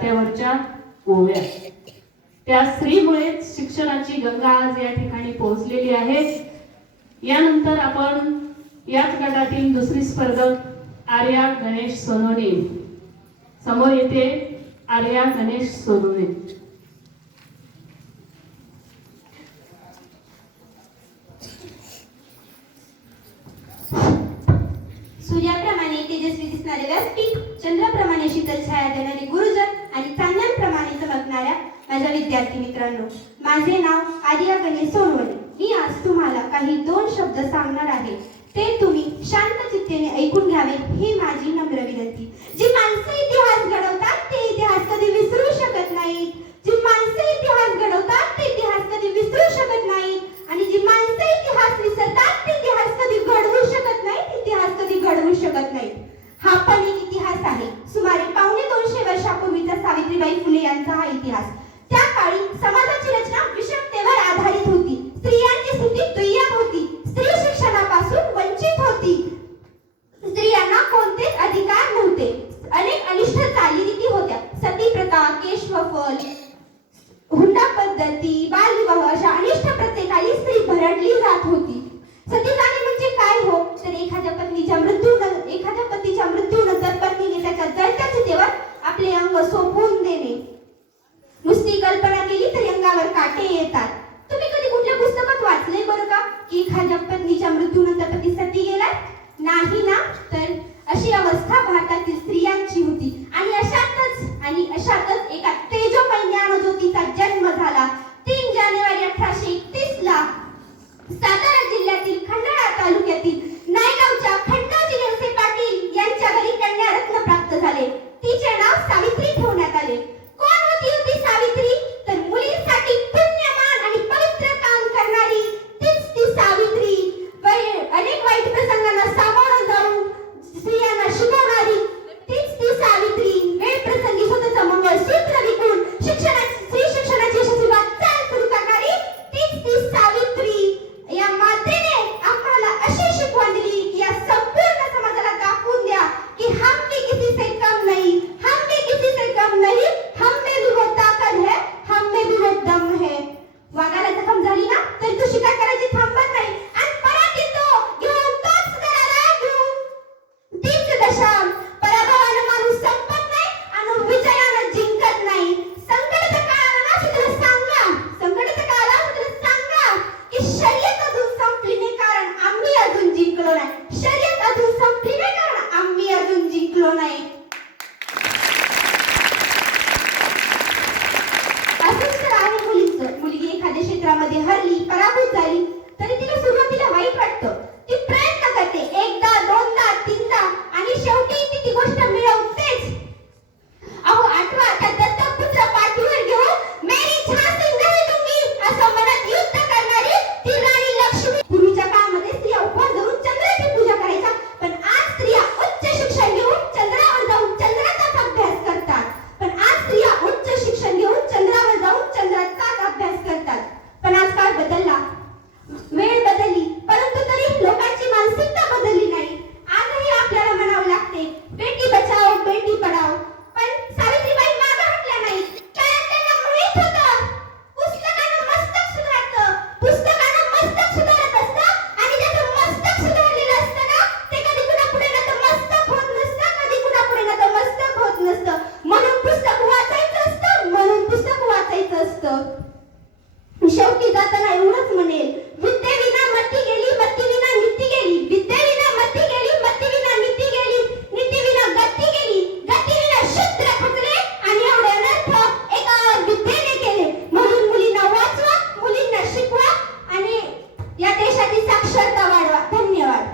जात्यावरच्या ओव्या. त्या स्त्रीमुळेच शिक्षणाची गंगा आज या ठिकाणी पोहोचलेली आहे. यानंतर आपण याच गटातील दुसरी स्पर्धक आर्या गणेश सोनोने समोर येते. आर्या गणेश सोनोने. सूर्याप्रमाणे तेजस्वी दिसणारे व्यासपीठ, चंद्राप्रमाणे शीतल छाया देणारे गुरुजन आणि चांदण्याप्रमाणे चमकणाऱ्या माझ्या विद्यार्थी मित्रांनो, माझे नाव आर्या गणेश सोनवणे. मी आज तुम्हाला काही 2 शब्द सांगणार आहे. ते तुम्ही शांत चित्तेने ऐकून घ्यावे ही माझी नम्र विनंती. जी माणसं इतिहास घडवतात ते इतिहास कधी विसरू शकत नाहीत. जी माणसं इतिहास घडवतात ते इतिहास कधी विसरू शकत नाहीत. आणि जी माणसं इतिहास विसरतात ते इतिहास कधी घडवू शकत नाहीत. इतिहास कधी घडवू शकत नाहीत. हा पण एक इतिहास आहे. सुमारे 250 वर्षापूर्वीचा सावित्रीबाई फुले यांचा हा इतिहास. त्या काळी समाजाची रचना विषमतेवर आधारित होती. स्त्रियांची स्थिती दुय्यम होती. स्त्री शिक्षणापासून वंचित होती. स्त्रियांना कोणतेच अधिकार नव्हते. अनेक अनिष्ट चालीरीती होत्या. सती प्रथा, केशवफल, हुंडा पद्धती, बालविवाह अशा अनिष्ट प्रत्येकाली स्त्री भरडली जात होती. सतीदान म्हणजे काय हो, तर एखाद्या पतीच्या मृत्यूनंतर पत्नीने त्याच्या जळत्या चितेवर आपले अंग सोपवून देणे. नुसती कल्पना केली तर अंगावर काटे येतात. तुम्ही कधी कुठल्या पुस्तकात वाचले बरं का की एखाद्या पत्नीच्या मृत्यूनंतर पती सती गेलाय? नाही ना. तर अशी अवस्था भारतातील स्त्रियांची होती. आणि अशातच